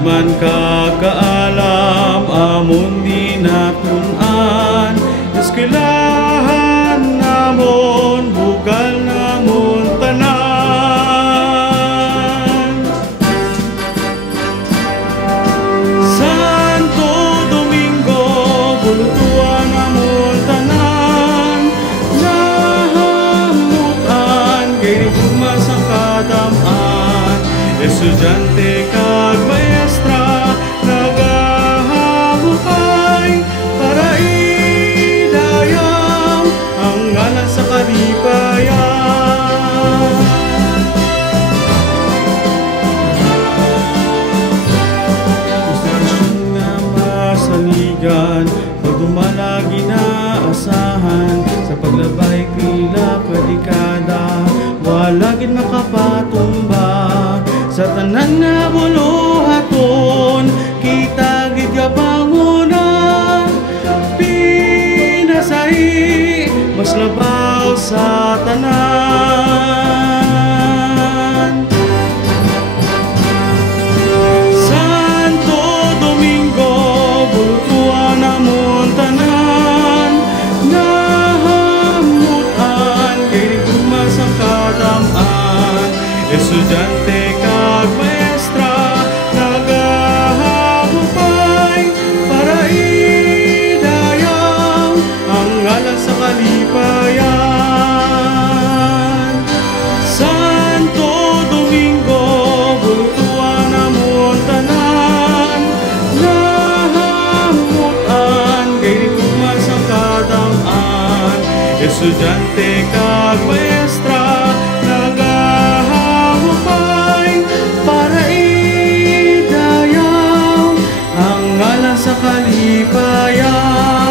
man kakaalam amon di natunan, eskwelahan namon bugal namon tanan. Santo Domingo bulutuan namon tanan, nahamutan kay gugma sa kadaman, estudyante kag maestra nagahamukay para idayang ang ngalan sa kalipayan. Instruksyon nga masaligan, pagdumalagi na asahan, sa paglabay pila kadikada, wala gid makapatumba. Sa tanan nga buluhaton, kita gid ka pangunan, pinasahi mas labaw sa tanan. Santo Domingo bulutuan namon tanan, nahamutan kay gugma sa kadaman, estudyante kag maestra nagahamupay para idayang ang ngalan sa kalipayan. Santo Domingo bulutuan namon tanan, nahamutan kay gugma sa kadaman, estudyante kag maestra nagahamupay para idayang ang ngalan sa kalipayan.